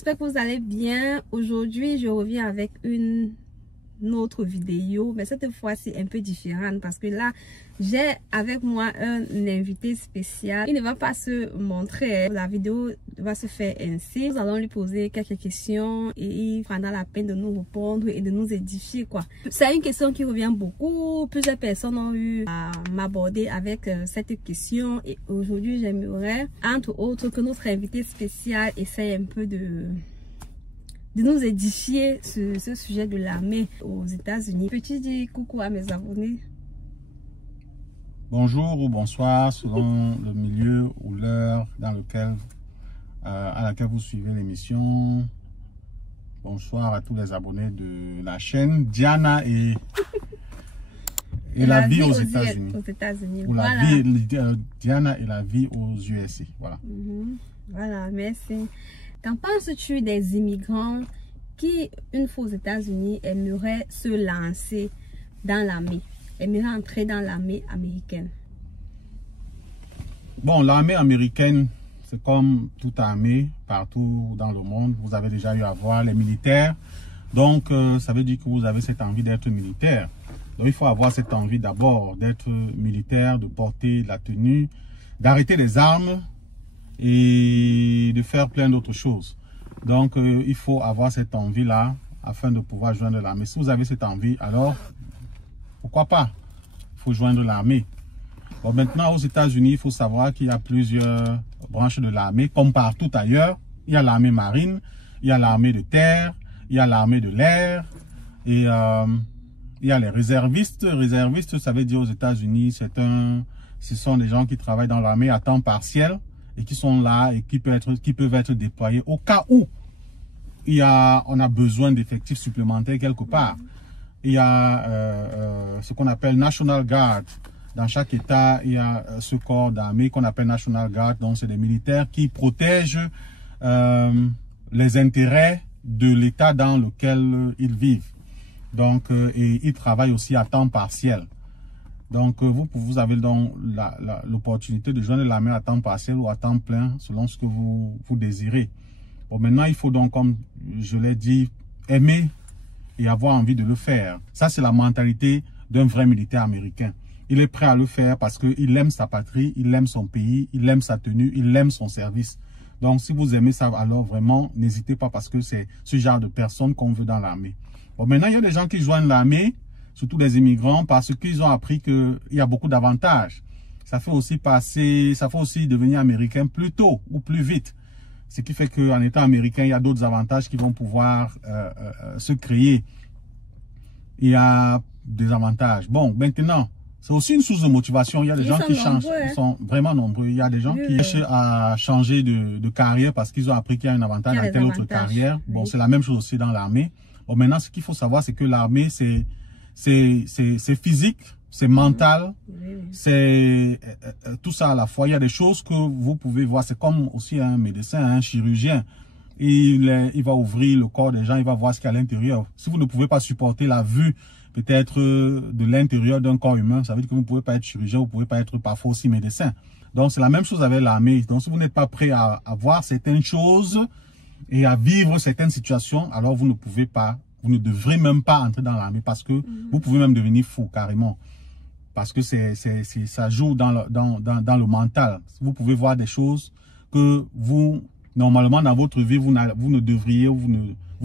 j'espère que vous allez bien. Aujourd'hui, je reviens avec une autre vidéo, mais cette fois-ci un peu différente parce que là, j'ai avec moi un invité spécial. Il ne va pas se montrer. La vidéo va se faire ainsi. Nous allons lui poser quelques questions et il prendra la peine de nous répondre et de nous édifier, quoi. C'est une question qui revient beaucoup. Plusieurs personnes ont eu à m'aborder avec cette question et aujourd'hui, j'aimerais, entre autres, que notre invité spécial essaye un peu de nous édifier ce sujet de l'armée aux États-Unis. Peux-tu dire coucou à mes abonnés? Bonjour ou bonsoir selon le milieu ou l'heure dans lequel à laquelle vous suivez l'émission. Bonsoir à tous les abonnés de la chaîne Diana et la vie aux États-Unis. Voilà. Diana et la vie aux USA. Voilà. Voilà, merci. Qu'en penses-tu des immigrants qui, une fois aux États-Unis, aimeraient se lancer dans l'armée, aimeraient entrer dans l'armée américaine? Bon, l'armée américaine, c'est comme toute armée partout dans le monde. Vous avez déjà eu à voir les militaires. Donc, ça veut dire que vous avez cette envie d'être militaire. Donc, il faut avoir cette envie d'abord d'être militaire, de porter la tenue, d'arrêter les armes et de faire plein d'autres choses. Donc, il faut avoir cette envie-là afin de pouvoir joindre l'armée. Si vous avez cette envie, alors, pourquoi pas? Il faut joindre l'armée. Bon, maintenant, aux États-Unis, il faut savoir qu'il y a plusieurs branches de l'armée, comme partout ailleurs. Il y a l'armée marine, il y a l'armée de terre, il y a l'armée de l'air, et il y a les réservistes. Réservistes, ça veut dire aux États-Unis, ce sont des gens qui travaillent dans l'armée à temps partiel, et qui sont là et qui peuvent être déployés au cas où on a besoin d'effectifs supplémentaires quelque part. Il y a ce qu'on appelle National Guard. Dans chaque État, il y a ce corps d'armée qu'on appelle National Guard. Donc, c'est des militaires qui protègent les intérêts de l'État dans lequel ils vivent. Donc, et ils travaillent aussi à temps partiel. Donc, vous avez donc l'opportunité de joindre l'armée à temps partiel ou à temps plein, selon ce que vous désirez. Bon, maintenant, il faut donc, comme je l'ai dit, aimer et avoir envie de le faire. Ça, c'est la mentalité d'un vrai militaire américain. Il est prêt à le faire parce qu'il aime sa patrie, il aime son pays, il aime sa tenue, il aime son service. Donc, si vous aimez ça, alors vraiment, n'hésitez pas parce que c'est ce genre de personnes qu'on veut dans l'armée. Bon, maintenant, il y a des gens qui joignent l'armée, surtout les immigrants, parce qu'ils ont appris qu'il y a beaucoup d'avantages. Ça fait aussi devenir américain plus tôt ou plus vite. Ce qui fait qu'en étant américain, il y a d'autres avantages qui vont pouvoir se créer. Il y a des avantages. Bon, maintenant, c'est aussi une source de motivation. Il y a des gens qui changent, ils sont vraiment nombreux. Il y a des gens qui cherchent à changer de carrière parce qu'ils ont appris qu'il y a un avantage à telle autre carrière. Bon, c'est la même chose aussi dans l'armée. Bon, maintenant, ce qu'il faut savoir, c'est que l'armée, c'est physique, c'est mental, c'est tout ça à la fois. Il y a des choses que vous pouvez voir. C'est comme aussi un médecin, un chirurgien. Il va ouvrir le corps des gens, il va voir ce qu'il y a à l'intérieur. Si vous ne pouvez pas supporter la vue peut-être de l'intérieur d'un corps humain, ça veut dire que vous ne pouvez pas être chirurgien, vous ne pouvez pas être parfois aussi médecin. Donc c'est la même chose avec l'armée. Donc si vous n'êtes pas prêt à voir certaines choses et à vivre certaines situations, alors vous ne pouvez pas. Vous ne devrez même pas entrer dans l'armée parce que vous pouvez même devenir fou carrément. Parce que ça joue dans le mental. Vous pouvez voir des choses que vous, normalement dans votre vie, vous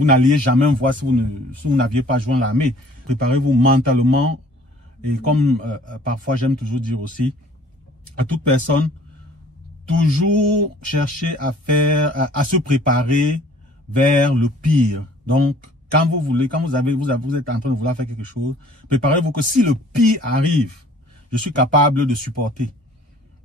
n'alliez jamais voir si vous n'aviez pas joint l'armée. Préparez-vous mentalement. Et comme parfois j'aime toujours dire aussi, à toute personne, toujours chercher à se préparer vers le pire. Donc, quand vous êtes en train de vouloir faire quelque chose, préparez-vous que si le pire arrive, je suis capable de supporter.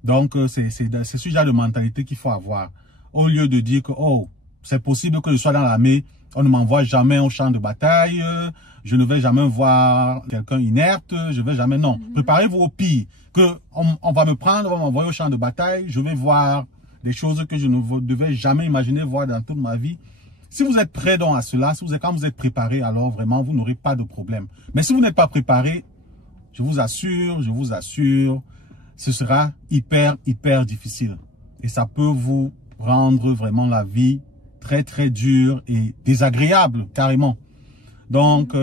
Donc, c'est ce genre de mentalité qu'il faut avoir. Au lieu de dire que, oh, c'est possible que je sois dans l'armée, on ne m'envoie jamais au champ de bataille, je ne vais jamais voir quelqu'un inerte, je vais jamais, non. Préparez-vous au pire, on va me prendre, on va m'envoyer au champ de bataille, je vais voir des choses que je ne devais jamais imaginer voir dans toute ma vie. Si vous êtes prêt donc à cela, quand vous êtes préparé, alors vraiment, vous n'aurez pas de problème. Mais si vous n'êtes pas préparé, je vous assure, ce sera hyper difficile. Et ça peut vous rendre vraiment la vie très très dur et désagréable carrément. Donc,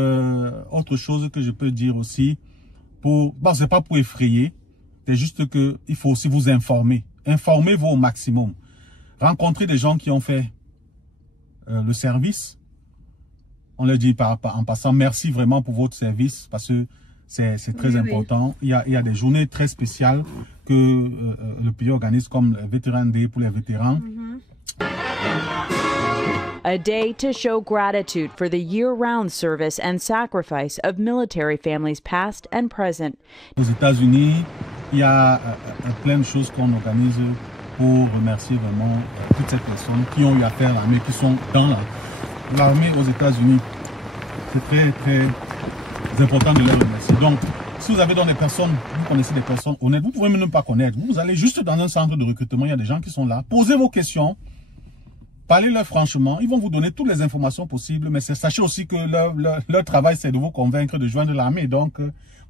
autre chose que je peux dire aussi, bon, c'est pas pour effrayer, c'est juste que il faut aussi vous informer. Informez-vous au maximum. Rencontrez des gens qui ont fait le service. On leur dit en passant merci vraiment pour votre service parce que c'est très important. Oui. Il y a des journées très spéciales que le pays organise comme le Veteran Day pour les vétérans. A day to show gratitude for the year-round service and sacrifice of military families past and present. Aux États-Unis, il y a plein de choses qu'on organise pour remercier vraiment toutes ces personnes qui ont eu affaire à l'armée, qui sont dans l'armée aux États-Unis. C'est très, très important de les remercier. Donc, si vous avez dans des personnes, vous connaissez des personnes honnêtes, vous pouvez même pas connaître. Vous allez juste dans un centre de recrutement, il y a des gens qui sont là. Posez vos questions, parlez-leur franchement. Ils vont vous donner toutes les informations possibles, mais sachez aussi que leur travail, c'est de vous convaincre de joindre l'armée. Donc,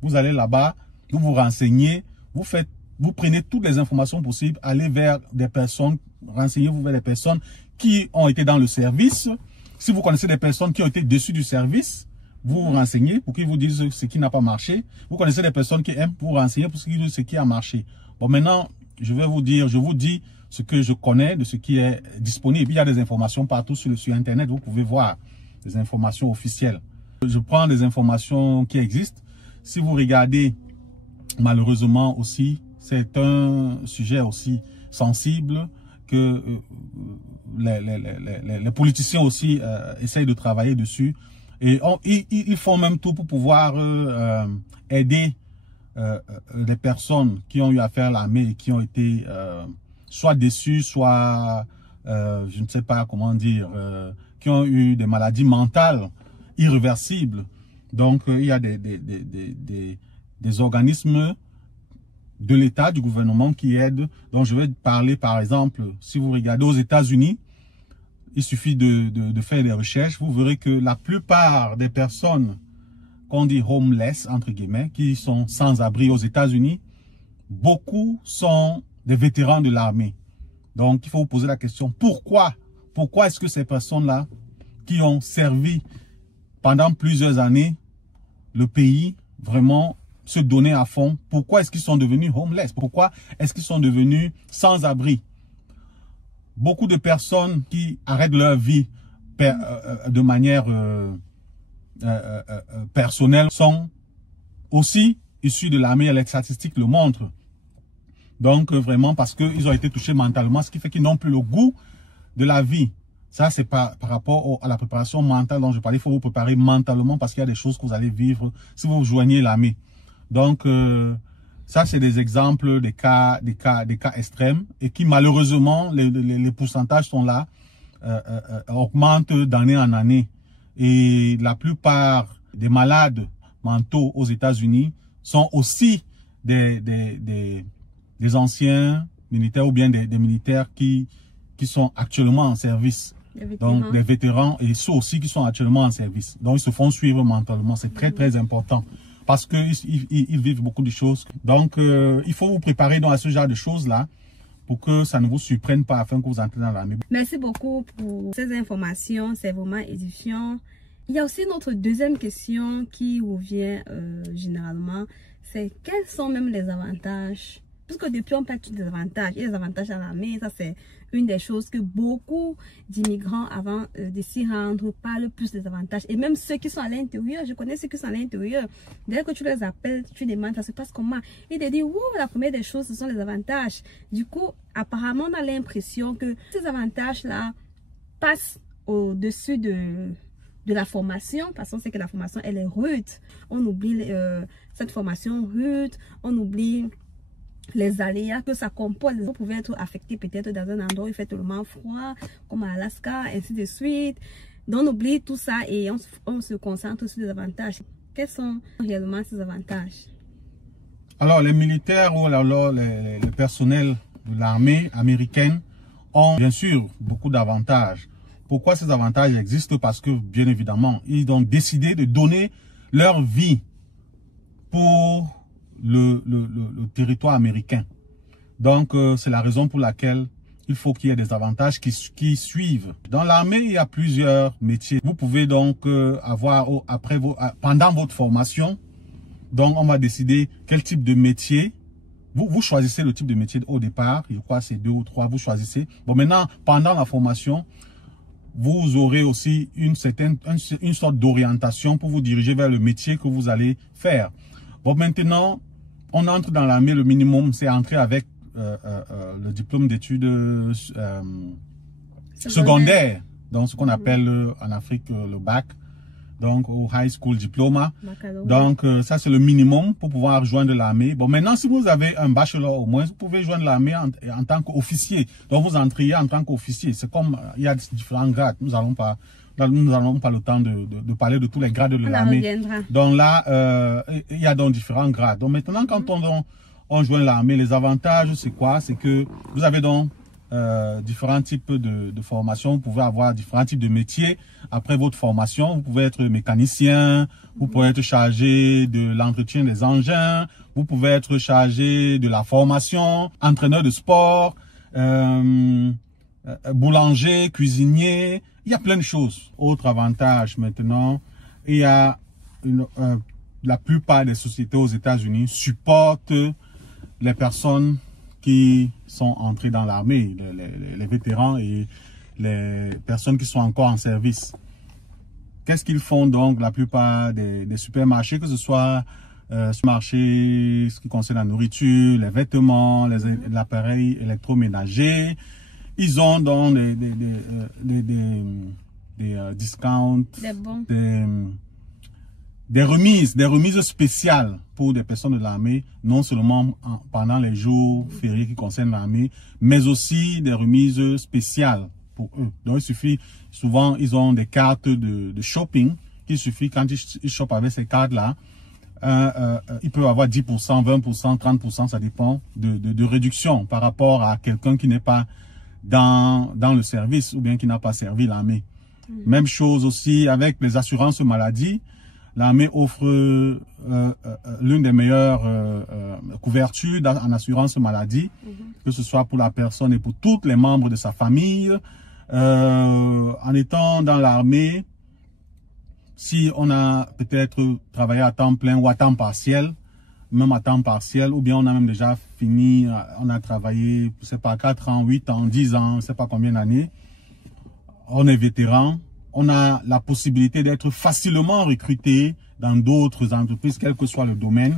vous allez là-bas, vous vous renseignez, vous prenez toutes les informations possibles, allez vers des personnes, renseignez-vous vers des personnes qui ont été dans le service. Si vous connaissez des personnes qui ont été déçues du service, vous vous renseignez pour qu'ils vous disent ce qui n'a pas marché. Vous connaissez des personnes qui aiment, vous renseigner pour qu'ils vous disent ce qui a marché. Bon, maintenant, je vous dis ce que je connais de ce qui est disponible. Il y a des informations partout sur Internet, vous pouvez voir des informations officielles. Je prends des informations qui existent. Si vous regardez, malheureusement aussi, c'est un sujet aussi sensible que les politiciens aussi essayent de travailler dessus. Et ils font même tout pour pouvoir aider les personnes qui ont eu affaire à l'armée et qui ont été soit déçues, soit, je ne sais pas comment dire, qui ont eu des maladies mentales irréversibles. Donc, il y a des organismes de l'État, du gouvernement qui aident. Donc, je vais parler, par exemple, si vous regardez aux États-Unis, il suffit de faire des recherches. Vous verrez que la plupart des personnes qu'on dit homeless, entre guillemets, qui sont sans abri aux États-Unis, beaucoup sont des vétérans de l'armée. Donc, il faut vous poser la question, pourquoi est-ce que ces personnes-là, qui ont servi pendant plusieurs années le pays, vraiment se donner à fond, pourquoi est-ce qu'ils sont devenus homeless? Pourquoi est-ce qu'ils sont devenus sans abri? Beaucoup de personnes qui arrêtent leur vie de manière personnelle sont aussi issus de l'armée, les statistiques le montrent. Donc vraiment parce qu'ils ont été touchés mentalement, ce qui fait qu'ils n'ont plus le goût de la vie. Ça c'est par rapport à la préparation mentale dont je parlais. Il faut vous préparer mentalement parce qu'il y a des choses que vous allez vivre si vous joignez l'armée. Donc ça c'est des exemples des cas extrêmes et qui malheureusement les pourcentages sont là, augmentent d'année en année. Et la plupart des malades mentaux aux États-Unis sont aussi des anciens militaires ou bien des militaires qui sont actuellement en service. Donc des vétérans et ceux aussi qui sont actuellement en service. Donc ils se font suivre mentalement. C'est très très important parce qu'ils vivent beaucoup de choses. Donc il faut vous préparer à ce genre de choses-là pour que ça ne vous surprenne pas afin que vous entrez dans l'armée. Merci beaucoup pour ces informations. C'est vraiment édifiant. Il y a aussi notre deuxième question qui revient généralement. C'est quels sont même les avantages? Puisque depuis on parle des avantages, et les avantages à l'armée, ça c'est une des choses que beaucoup d'immigrants avant de s'y rendre parlent plus des avantages. Et même ceux qui sont à l'intérieur, je connais ceux qui sont à l'intérieur, dès que tu les appelles, tu demandes ça se passe comment, ils te disent, wow, la première des choses, ce sont les avantages. Du coup, apparemment, on a l'impression que ces avantages-là passent au-dessus de la formation, parce qu'on sait que la formation, elle est rude. On oublie cette formation rude, on oublie les aléas que ça comporte. Vous pouvez être affecté peut-être dans un endroit où il fait tellement froid, comme à Alaska, ainsi de suite. Donc on oublie tout ça et on se concentre sur les avantages. Quels sont réellement ces avantages? Alors les militaires ou alors les personnels de l'armée américaine ont bien sûr beaucoup d'avantages. Pourquoi ces avantages existent? Parce que bien évidemment, ils ont décidé de donner leur vie pour le territoire américain. Donc c'est la raison pour laquelle il faut qu'il y ait des avantages qui suivent. Dans l'armée, il y a plusieurs métiers. Vous pouvez donc avoir, pendant votre formation, donc on va décider quel type de métier. Vous choisissez le type de métier au départ, je crois c'est 2 ou 3, vous choisissez. Bon, maintenant, pendant la formation, vous aurez aussi une sorte d'orientation pour vous diriger vers le métier que vous allez faire. Bon, maintenant, on entre dans l'armée, le minimum, c'est entrer avec le diplôme d'études secondaires, donc ce qu'on appelle en Afrique le bac, donc au high school diploma. Donc ça c'est le minimum pour pouvoir rejoindre l'armée. Bon, maintenant si vous avez un bachelor au moins, vous pouvez joindre l'armée en tant qu'officier. Donc vous entriez en tant qu'officier. C'est comme il y a différents grades. Nous n'avons pas le temps de parler de tous les grades de l'armée. Donc là il y a donc différents grades. Donc maintenant quand on joint l'armée, les avantages c'est quoi? C'est que vous avez donc différents types de formations. Vous pouvez avoir différents types de métiers après votre formation. Vous pouvez être mécanicien, vous pouvez être chargé de l'entretien des engins, vous pouvez être chargé de la formation, entraîneur de sport, boulanger, cuisinier. Il y a plein de choses. Autre avantage maintenant, il y a la plupart des sociétés aux États-Unis supportent les personnes qui sont entrés dans l'armée, les vétérans et les personnes qui sont encore en service. Qu'est-ce qu'ils font donc la plupart des supermarchés, que ce soit supermarchés, ce qui concerne la nourriture, les vêtements, l'appareil électroménager, ils ont donc des discounts, des remises spéciales pour des personnes de l'armée, non seulement pendant les jours fériés qui concernent l'armée, mais aussi des remises spéciales pour eux. Donc il suffit, souvent ils ont des cartes de shopping, il suffit quand ils shoppent avec ces cartes-là, ils peuvent avoir 10%, 20%, 30%, ça dépend de réduction par rapport à quelqu'un qui n'est pas dans le service ou bien qui n'a pas servi l'armée. Même chose aussi avec les assurances maladie. L'armée offre l'une des meilleures couvertures en assurance maladie, que ce soit pour la personne et pour tous les membres de sa famille. En étant dans l'armée, si on a peut-être travaillé à temps plein ou à temps partiel, même à temps partiel, ou bien on a même déjà fini, on a travaillé, je sais pas, 4 ans, 8 ans, 10 ans, je ne sais pas combien d'années, on est vétéran. On a la possibilité d'être facilement recruté dans d'autres entreprises, quel que soit le domaine,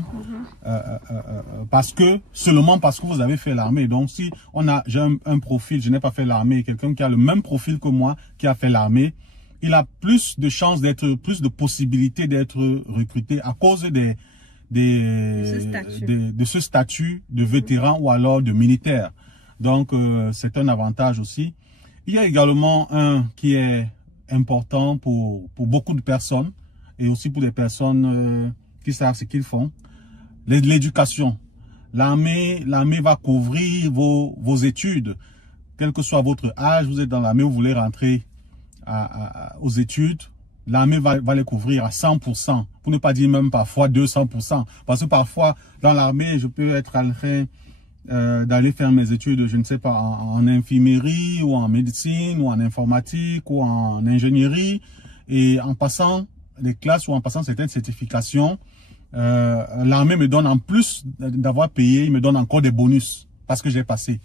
seulement parce que vous avez fait l'armée. Donc, si j'ai un profil, je n'ai pas fait l'armée, quelqu'un qui a le même profil que moi, qui a fait l'armée, il a plus de chances plus de possibilités d'être recruté à cause de ce statut de vétéran ou alors de militaire. Donc, c'est un avantage aussi. Il y a également un qui est important pour beaucoup de personnes et aussi pour des personnes qui savent ce qu'ils font. L'éducation. L'armée va couvrir vos études. Quel que soit votre âge, vous êtes dans l'armée, vous voulez rentrer aux études, l'armée va les couvrir à 100%. Pour ne pas dire même parfois 200%. Parce que parfois, dans l'armée, je peux être en train d'aller faire mes études, je ne sais pas, en infirmerie ou en médecine ou en informatique ou en ingénierie, et en passant les classes ou en passant certaines certifications, l'armée me donne, en plus d'avoir payé, il me donne encore des bonus parce que j'ai passé.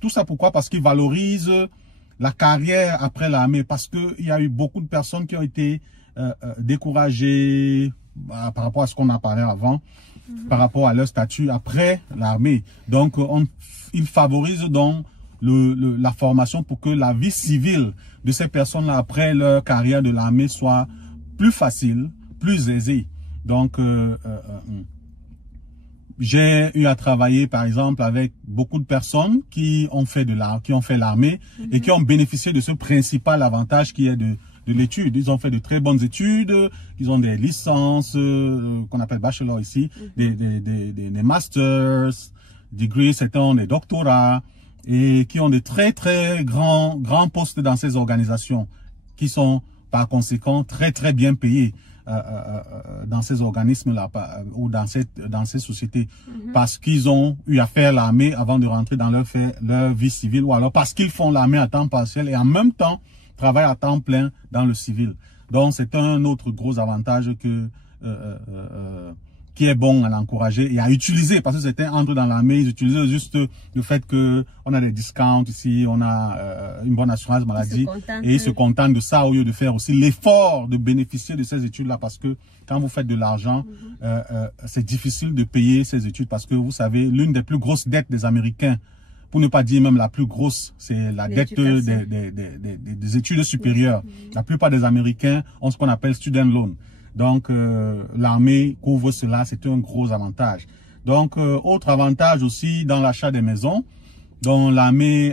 Tout ça pourquoi? Parce qu'ils valorisent la carrière après l'armée, parce qu'il y a eu beaucoup de personnes qui ont été découragées par rapport à ce qu'on a parlé avant, par rapport à leur statut après l'armée. Donc, ils favorisent donc la formation pour que la vie civile de ces personnes-là après leur carrière de l'armée soit plus facile, plus aisée. Donc, j'ai eu à travailler, par exemple, avec beaucoup de personnes qui ont fait l'armée et qui ont bénéficié de ce principal avantage qui est de l'étude. Ils ont fait de très bonnes études, ils ont des licences qu'on appelle bachelor ici, des masters, degrees, certains ont des doctorats et qui ont de très très grands postes dans ces organisations qui sont par conséquent très très bien payés. dans ces organismes-là ou dans ces sociétés parce qu'ils ont eu à faire l'armée avant de rentrer dans leur vie civile, ou alors parce qu'ils font l'armée à temps partiel et en même temps travaillent à temps plein dans le civil. Donc c'est un autre gros avantage qui est bon à l'encourager et à utiliser, parce que certains entrent dans l'armée, ils utilisent juste le fait que on a des discounts ici, on a une bonne assurance maladie, et ils se contentent de ça au lieu de faire aussi l'effort de bénéficier de ces études-là, parce que quand vous faites de l'argent, c'est difficile de payer ces études, parce que vous savez, l'une des plus grosses dettes des Américains, pour ne pas dire même la plus grosse, c'est la dette des études supérieures. La plupart des Américains ont ce qu'on appelle student loan. Donc, l'armée couvre cela, c'est un gros avantage. Donc, autre avantage aussi dans l'achat des maisons, dont l'armée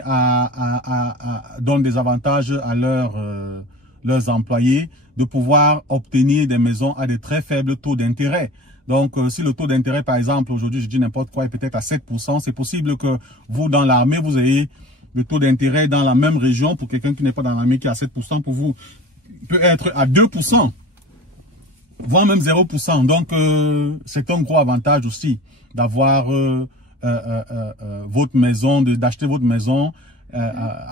donne des avantages à leurs employés, de pouvoir obtenir des maisons à des très faibles taux d'intérêt. Donc, si le taux d'intérêt, par exemple, aujourd'hui, je dis n'importe quoi, est peut-être à 7%, c'est possible que vous, dans l'armée, vous ayez le taux d'intérêt dans la même région. Pour quelqu'un qui n'est pas dans l'armée, qui est à 7%, pour vous, peut être à 2%. Voire même 0%. Donc, c'est un gros avantage aussi d'avoir votre maison, d'acheter votre maison,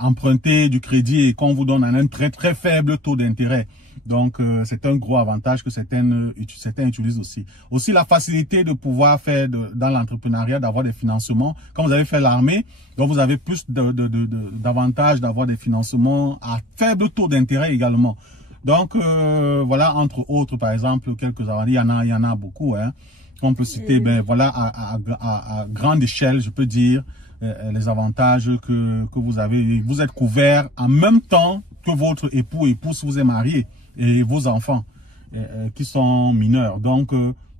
emprunter du crédit et qu'on vous donne un très très faible taux d'intérêt. Donc, c'est un gros avantage que certains utilisent aussi. Aussi, la facilité de pouvoir faire dans l'entrepreneuriat, d'avoir des financements. Quand vous avez fait l'armée, donc vous avez plus d'avantages d'avoir des financements à faible taux d'intérêt également. Donc, voilà, entre autres, par exemple, quelques avantages, il y en a beaucoup, hein. On peut citer, ben, voilà, à grande échelle, je peux dire, les avantages que vous avez. Vous êtes couvert en même temps que votre époux, épouse, vous êtes marié, et vos enfants, qui sont mineurs. Donc,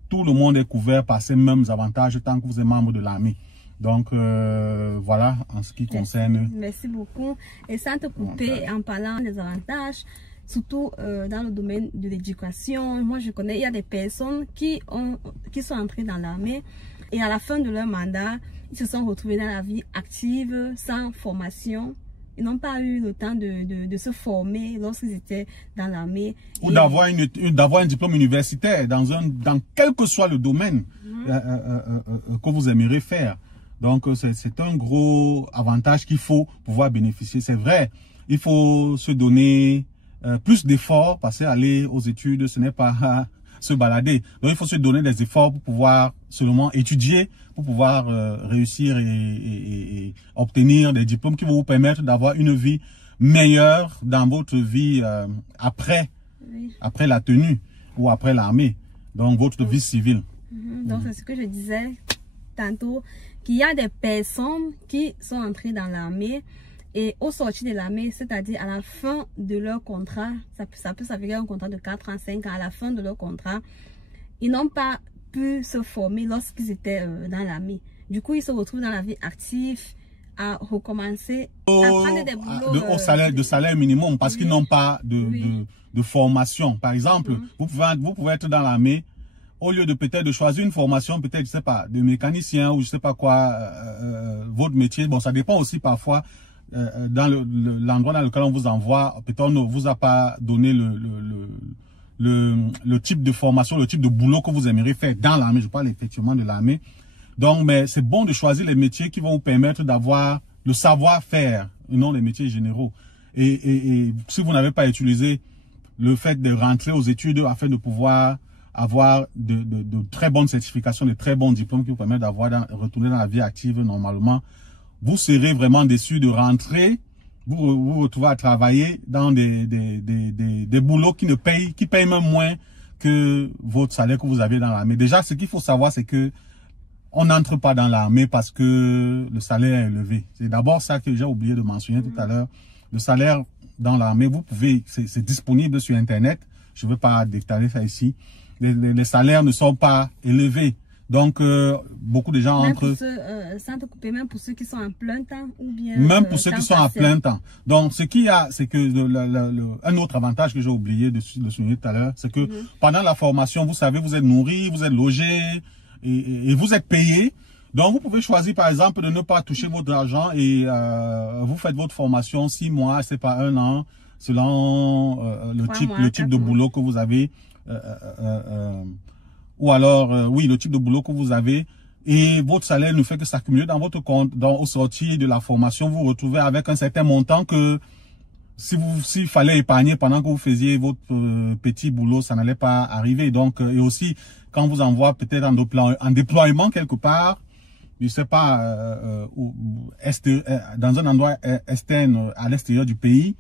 tout le monde est couvert par ces mêmes avantages tant que vous êtes membre de l'armée. Donc, voilà, en ce qui concerne... Merci beaucoup. Et sans te couper, en parlant des avantages, surtout dans le domaine de l'éducation, moi je connais, il y a des personnes qui sont entrées dans l'armée et à la fin de leur mandat, ils se sont retrouvés dans la vie active, sans formation. Ils n'ont pas eu le temps de se former lorsqu'ils étaient dans l'armée. Ou d'avoir un diplôme universitaire dans quel que soit le domaine que vous aimeriez faire. Donc, c'est un gros avantage qu'il faut pouvoir bénéficier. C'est vrai, il faut se donner plus d'efforts, parce qu'aller aux études, ce n'est pas se balader. Donc, il faut se donner des efforts pour pouvoir seulement étudier, pour pouvoir réussir et obtenir des diplômes qui vont vous permettre d'avoir une vie meilleure dans votre vie après la tenue ou après l'armée, donc votre vie civile. Donc, c'est ce que je disais tantôt, qu'il y a des personnes qui sont entrées dans l'armée et au sortir de l'armée, c'est-à-dire à la fin de leur contrat, ça peut s'avérer un contrat de 4 ans, 5 ans, à la fin de leur contrat, ils n'ont pas pu se former lorsqu'ils étaient dans l'armée. Du coup, ils se retrouvent dans la vie active à recommencer à prendre des boulots de salaire minimum, parce qu'ils n'ont pas de formation. Par exemple, vous pouvez être dans l'armée, au lieu de peut-être de choisir une formation, peut-être, je sais pas, de mécanicien ou je sais pas quoi, votre métier. Bon, ça dépend aussi parfois dans l'endroit dans lequel on vous envoie. Peut-être on ne vous a pas donné le type de formation, le type de boulot que vous aimeriez faire dans l'armée. Je parle effectivement de l'armée. Donc, mais c'est bon de choisir les métiers qui vont vous permettre d'avoir le savoir-faire, et non les métiers généraux. Et si vous n'avez pas utilisé le fait de rentrer aux études afin de pouvoir avoir de très bonnes certifications, de très bons diplômes qui vous permettent retourner dans la vie active normalement, vous serez vraiment déçu de rentrer, vous retrouver à travailler dans des boulots qui payent même moins que votre salaire que vous aviez dans l'armée. Déjà, ce qu'il faut savoir, c'est que on n'entre pas dans l'armée parce que le salaire est élevé. C'est d'abord ça que j'ai oublié de mentionner tout à l'heure. Le salaire dans l'armée, vous pouvez, c'est disponible sur Internet. Je ne veux pas détailler ça ici. Les salaires ne sont pas élevés. Donc, beaucoup de gens entrent... Sans te couper, même pour ceux qui sont en plein temps ou bien... Même pour ceux qui sont en plein temps. Donc, ce qu'il y a, c'est que un autre avantage que j'ai oublié de souligner tout à l'heure, c'est que pendant la formation, vous savez, vous êtes nourri, vous êtes logé et vous êtes payé. Donc, vous pouvez choisir, par exemple, de ne pas toucher votre argent et vous faites votre formation 6 mois, c'est pas 1 an, selon le type de boulot que vous avez ou alors, oui, le type de boulot que vous avez, et votre salaire ne fait que s'accumuler dans votre compte, au sortir de la formation, vous retrouvez avec un certain montant que s'il fallait épargner pendant que vous faisiez votre petit boulot, ça n'allait pas arriver. Donc, et aussi, quand vous envoie peut-être en déploiement quelque part, je sais pas, dans un endroit externe à l'extérieur du pays,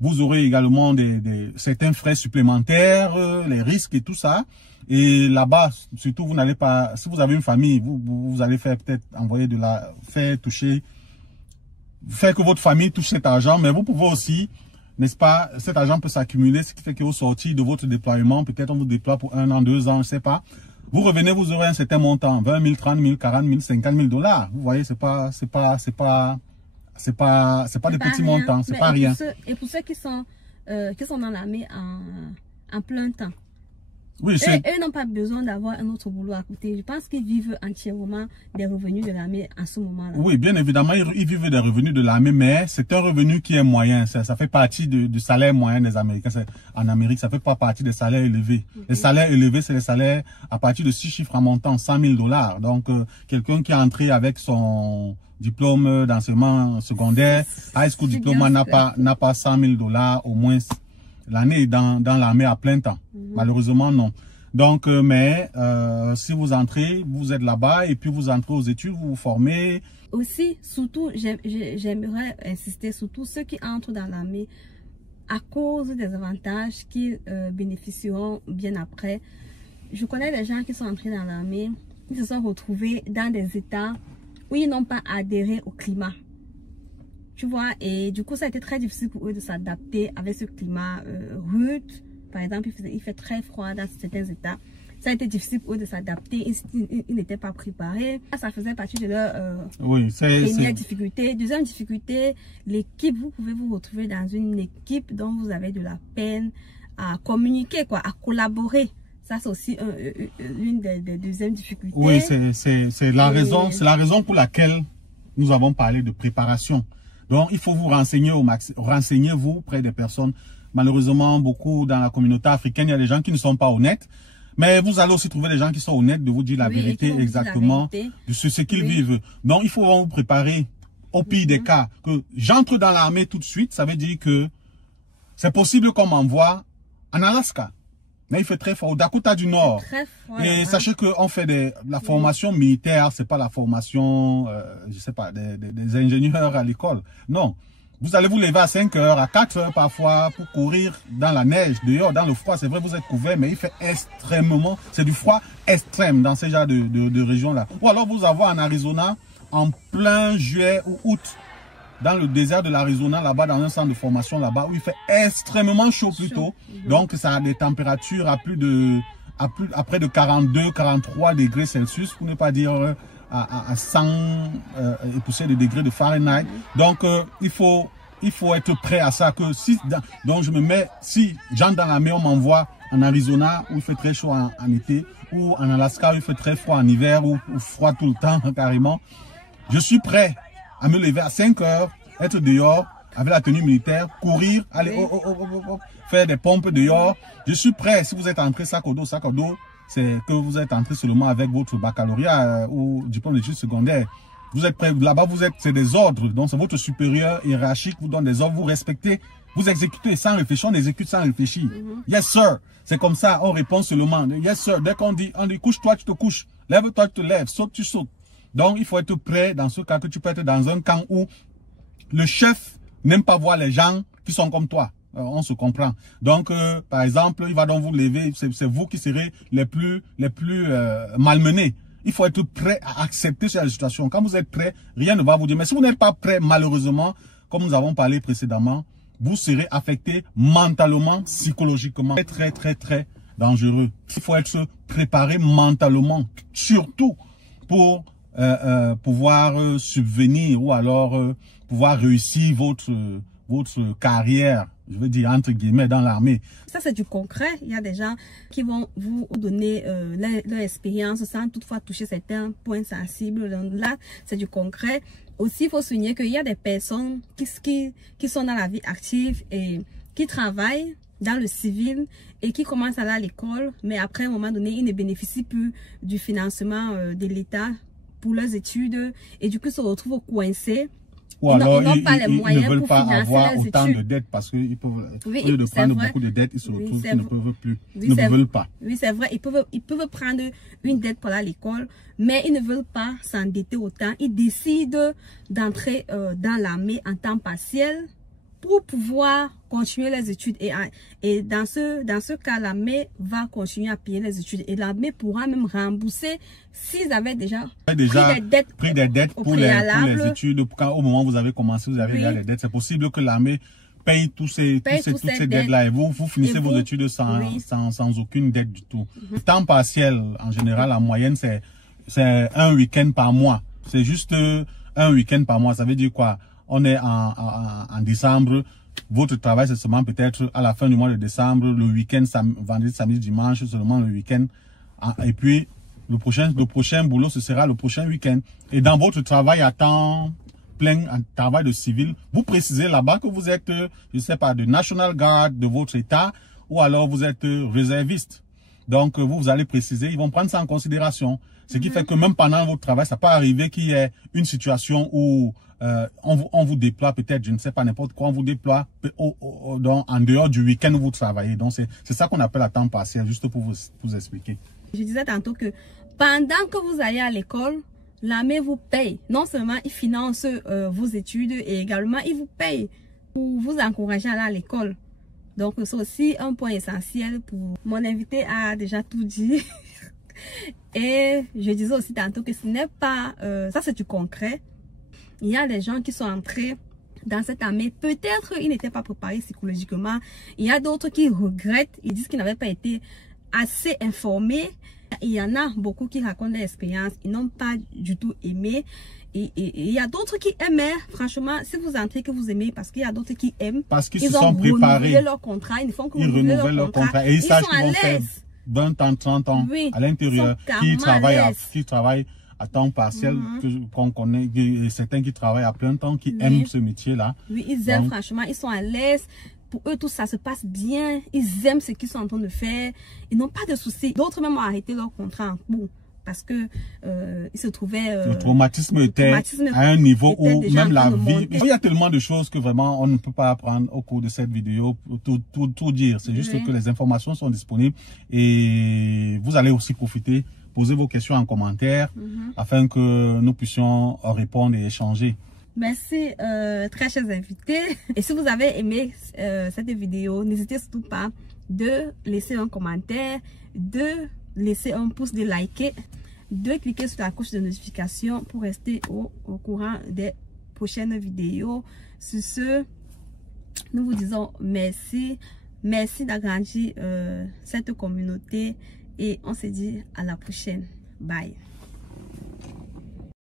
vous aurez également certains frais supplémentaires, les risques et tout ça. Et là-bas, surtout, vous n'allez pas, si vous avez une famille, vous allez faire peut-être envoyer faire que votre famille touche cet argent, mais vous pouvez aussi, n'est-ce pas, cet argent peut s'accumuler, ce qui fait qu'au sortir de votre déploiement, peut-être on vous déploie pour 1 an, 2 ans, je sais pas. Vous revenez, vous aurez un certain montant, 20 000, 30 000, 40 000, 50 000 $. Vous voyez, c'est pas des petits montants, c'est pas rien. Et pour ceux qui sont dans l'armée en plein temps, oui, eux n'ont pas besoin d'avoir un autre boulot à côté. Je pense qu'ils vivent entièrement des revenus de l'armée à ce moment-là. Oui, bien évidemment, ils vivent des revenus de l'armée, mais c'est un revenu qui est moyen. Ça fait partie du salaire moyen des Américains. En Amérique, ça fait pas partie des salaires élevés. Les salaires élevés, c'est les salaires à partir de 6 chiffres en montant, 100 000 $. Donc, quelqu'un qui est entré avec son diplôme d'enseignement secondaire, high school diplôme, n'a pas 100 000 $ au moins l'année dans l'armée à plein temps. Malheureusement, non. Donc, mais si vous entrez, vous êtes là-bas et puis vous entrez aux études, vous vous formez. Aussi, surtout, j'aimerais insister, surtout ceux qui entrent dans l'armée à cause des avantages qu'ils bénéficieront bien après. Je connais des gens qui sont entrés dans l'armée, qui se sont retrouvés dans des états où ils n'ont pas adhéré au climat. Tu vois, et du coup, ça a été très difficile pour eux de s'adapter avec ce climat rude. Par exemple, il fait très froid dans certains états. Ça a été difficile pour eux de s'adapter. Ils n'étaient pas préparés. Ça faisait partie de leur première difficulté. Deuxième difficulté, l'équipe, vous pouvez vous retrouver dans une équipe dont vous avez de la peine à communiquer, quoi, à collaborer. Ça, c'est aussi l'une des deuxièmes difficultés. Oui, c'est la raison pour laquelle nous avons parlé de préparation. Donc, il faut vous renseigner renseignez-vous auprès des personnes. Malheureusement, beaucoup dans la communauté africaine, il y a des gens qui ne sont pas honnêtes. Mais vous allez aussi trouver des gens qui sont honnêtes de vous dire la vérité exactement sur ce qu'ils vivent. Donc, il faut vous préparer au pire des cas. Que j'entre dans l'armée tout de suite, ça veut dire que c'est possible qu'on m'envoie en Alaska. Mais il fait très froid, au Dakota du Nord. Très froid, et sachez qu'on fait la formation militaire, c'est pas la formation, je sais pas, des ingénieurs à l'école. Non. Vous allez vous lever à 5 heures, à 4 heures parfois, pour courir dans la neige, dehors, dans le froid. C'est vrai, vous êtes couvert, mais il fait extrêmement, c'est du froid extrême dans ces genres de régions-là. Ou alors vous avez en Arizona, en plein juillet ou août, dans le désert de l'Arizona, là-bas, dans un centre de formation là-bas, où il fait extrêmement chaud plutôt. Donc, ça a des températures à près de 42, 43 degrés Celsius, pour ne pas dire à 100 et poussières de degrés de Fahrenheit. Donc, il faut être prêt à ça. Donc, si j'entre dans l'armée, on m'envoie en Arizona, où il fait très chaud en été, ou en Alaska, où il fait très froid en hiver, ou froid tout le temps, carrément. Je suis prêt à me lever à 5 heures, être dehors avec la tenue militaire, courir, aller faire des pompes dehors. Je suis prêt. Si vous êtes entré sac au dos, c'est que vous êtes entré seulement avec votre baccalauréat ou diplôme d'études secondaires. Vous êtes prêt. Là-bas, c'est des ordres. Donc, c'est votre supérieur hiérarchique vous donne des ordres. Vous respectez, vous exécutez sans réfléchir. On exécute sans réfléchir. Yes, sir. C'est comme ça. On répond seulement. Yes, sir. Dès qu'on dit, couche-toi, tu te couches. Lève-toi, tu te lèves. Saute, tu sautes. Donc, il faut être prêt dans ce cas que tu peux être dans un camp où le chef n'aime pas voir les gens qui sont comme toi. On se comprend. Donc, par exemple, il va donc vous lever. C'est vous qui serez les plus malmenés. Il faut être prêt à accepter cette situation. Quand vous êtes prêt, rien ne va vous dire. Mais si vous n'êtes pas prêt, malheureusement, comme nous avons parlé précédemment, vous serez affecté mentalement, psychologiquement. C'est très, très, très dangereux. Il faut être préparé mentalement, surtout pour pouvoir subvenir ou alors pouvoir réussir votre carrière, je veux dire entre guillemets, dans l'armée. Ça, c'est du concret. Il y a des gens qui vont vous donner leur expérience sans toutefois toucher certains points sensibles. Donc là, c'est du concret. Aussi, il faut souligner qu'il y a des personnes qui sont dans la vie active et qui travaillent dans le civil et qui commencent à aller à l'école, mais après, à un moment donné, ils ne bénéficient plus du financement de l'État pour leurs études et du coup, se retrouvent coincés. Ou alors, ils n'ont pas les moyens ne veulent pour pas financer avoir leurs autant études. de dettes parce qu'ils peuvent, Oui, au lieu de prendre vrai. beaucoup de dettes, ils se retrouvent qu'ils ne peuvent plus, Oui, ne veulent pas. Oui, c'est vrai, ils peuvent prendre une dette pour aller à l'école, mais ils ne veulent pas s'endetter autant. Ils décident d'entrer dans l'armée en temps partiel pour pouvoir continuer les études. Et dans ce cas, l'armée va continuer à payer les études. Et l'armée pourra même rembourser s'ils avaient déjà pris des dettes pour les études. Au moment où vous avez commencé, vous avez déjà les dettes. C'est possible que l'armée paye toutes ces dettes-là et vous finissez vos études sans aucune dette du tout. Temps partiel, en général, en moyenne, c'est un week-end par mois. C'est juste un week-end par mois. Ça veut dire quoi? On est en décembre, votre travail c'est seulement peut-être à la fin du mois de décembre, le week-end, vendredi, samedi, dimanche, seulement le week-end. Et puis, le prochain boulot, ce sera le prochain week-end. Et dans votre travail à temps plein, un travail de civil, vous précisez là-bas que vous êtes, je ne sais pas, de National Guard de votre État ou alors vous êtes réserviste. Donc, vous allez préciser, ils vont prendre ça en considération. Ce qui fait que même pendant votre travail, ça peut arriver qu'il y ait une situation où on vous déploie peut-être, je ne sais pas, n'importe quoi, on vous déploie en dehors du week-end où vous travaillez. Donc, c'est ça qu'on appelle à temps partiel, juste pour vous expliquer. Je disais tantôt que pendant que vous allez à l'école, l'armée vous paye. Non seulement il finance vos études et également il vous paye pour vous encourager à aller à l'école. Donc, c'est aussi un point essentiel pour mon invité a déjà tout dit. Et je disais aussi tantôt que ce n'est pas, ça c'est du concret. Il y a des gens qui sont entrés dans cette armée. Peut-être ils n'étaient pas préparés psychologiquement. Il y a d'autres qui regrettent. Ils disent qu'ils n'avaient pas été assez informés. Il y en a beaucoup qui racontent leur expérience. Ils n'ont pas du tout aimé. Et il y a d'autres qui aimaient. Franchement, si vous entrez que vous aimez, parce qu'il y a d'autres qui aiment. Parce qu'ils se sont préparés. Ils ont renouvelé leur contrat. Ils font que ils renouvellent leur contrat. Et ils sachent qu'ils vont faire 20 ans, 30 ans à l'intérieur. Qui travaillent à temps partiel, qu'on connaît, certains qui travaillent à plein temps, qui aiment ce métier-là. Oui, ils aiment, franchement, ils sont à l'aise. Pour eux, tout ça se passe bien. Ils aiment ce qu'ils sont en train de faire. Ils n'ont pas de soucis. D'autres même ont arrêté leur contrat en cours parce que ils se trouvaient... le traumatisme était à un niveau où même la vie... Il y a tellement de choses que vraiment on ne peut pas apprendre au cours de cette vidéo pour tout dire. C'est juste que les informations sont disponibles et vous allez aussi profiter. Posez vos questions en commentaire afin que nous puissions répondre et échanger. Merci très chers invités. Et si vous avez aimé cette vidéo, n'hésitez surtout pas de laisser un commentaire, de laisser un pouce, de liker, de cliquer sur la cloche de notification pour rester au courant des prochaines vidéos. Sur ce, nous vous disons merci. Merci d'agrandir cette communauté. Et on se dit à la prochaine. Bye.